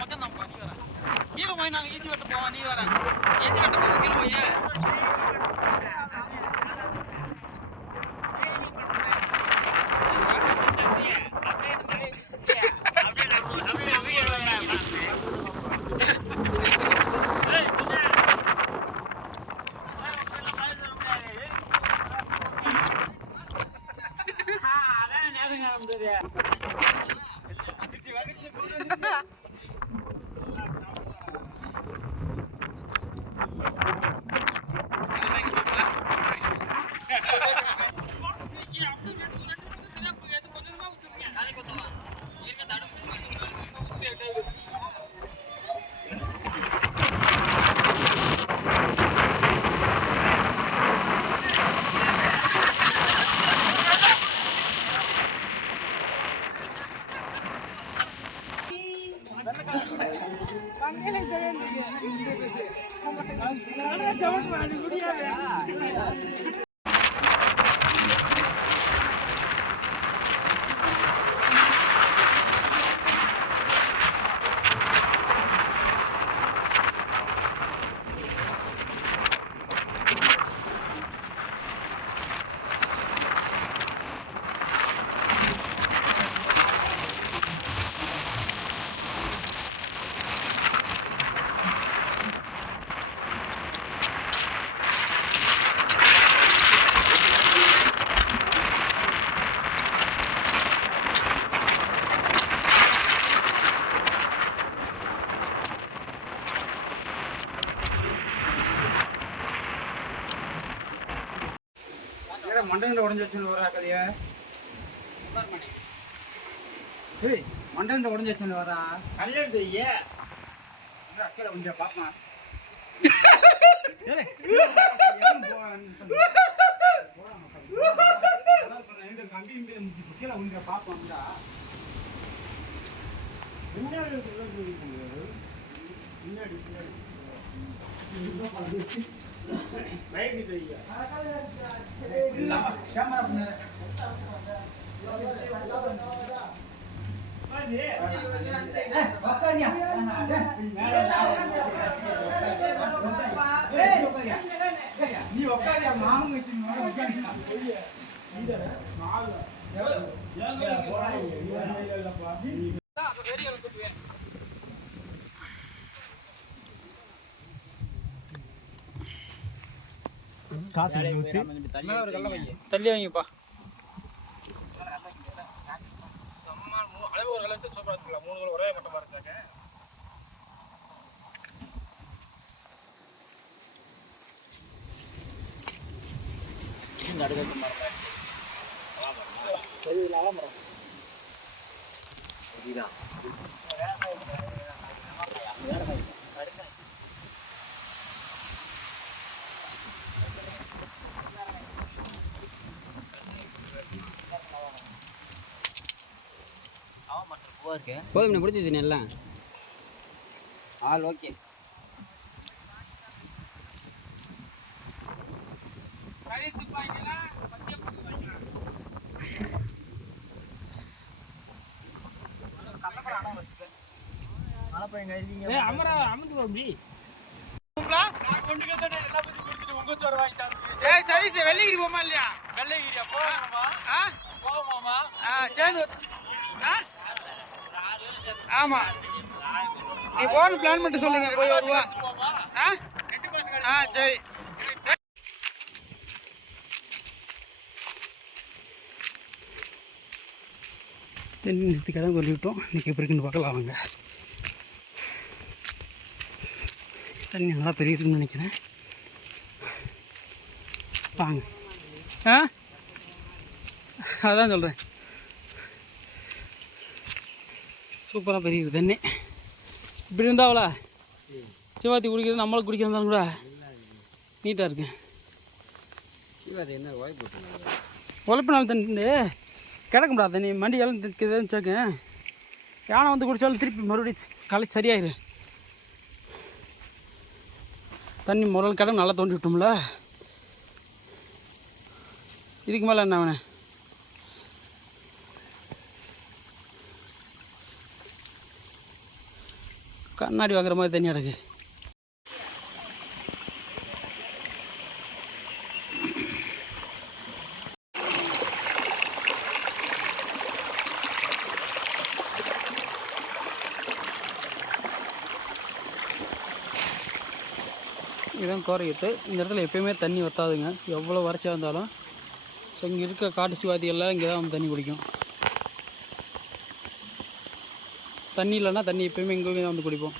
பக்கம் தான் நீ வர கீழே போய் நாங்கள் ஈஜி வெட்ட போவோம். நீ வர ஈஜி வெட்ட போவோம் கீழே போய் மண்டல உடஞ்சி வச்சுன்னு வரா கதையா மண்டல உடஞ்சி வச்சுன்னு வரா கல்யாணம் செய்ய அக்கறை கொஞ்சம் பாப்பா கீழே உங்க பாப்பாங்கடா முன்னாடி நீ உட்காதியா மாமன் தள்ளி வைங்கப்பா. அளவு ஒரு கலந்து சூப்பராக இருக்கலாம். 3 ஒரே மட்டமாக இருந்தாங்க. நடுவேற்ற மரம் போதும் பிடிச்சிச்சு எல்லாம் ஆள் ஓகே. வெள்ளைகிரி போமா இல்லையா? வெள்ளைகிரியா போவோமா? சேர்ந்து ஆமா நீ போன பிளான் பண்ணிட்டு சொல்லுங்க போய் வருவோம். சரி தண்ணி நிறுத்திக்காக தான் சொல்லிவிட்டோம். இன்றைக்கி எப்படி இருக்குன்னு பார்க்கலாம். வாங்க தண்ணி நல்லா பெரிய இருக்குன்னு நினைக்கிறேன். வாங்க அதான் சொல்கிறேன். சூப்பராக பெரிய தண்ணி இப்படி இருந்தாவள சிவாத்தி குடிக்கிறது நம்மளுக்கு குடிக்கிறதாலும் கூட நீட்டாக இருக்கு. சிவாத்தி என்ன உழைப்பினாலும் தண்ணி கிடக்க முடியாது. தண்ணி மண்டி எல்லாம் வச்சாக்க யானை வந்து குடித்தாலும் திருப்பி மறுபடியும் களைச்சி சரியாயிரு. தண்ணி முதல் கிடக்கு நல்லா தோண்டி விட்டோம்ல. இதுக்கு மேலே என்ன அவனை கண்ணாடி வாங்குற மாதிரி தண்ணி கிடக்கு. இதுதான் கோரையத்து. இந்த இடத்துல எப்பயுமே தண்ணி வற்றாதுங்க, எவ்வளோ வறட்சியாக இருந்தாலும். ஸோ இங்கே இருக்க காட்டு சிவாதியெல்லாம் இங்கே தான் வந்து தண்ணி குடிக்கும். தண்ணி இல்லைன்னா தண்ணி எப்பயுமே இங்கே தான் வந்து குடிப்போம்.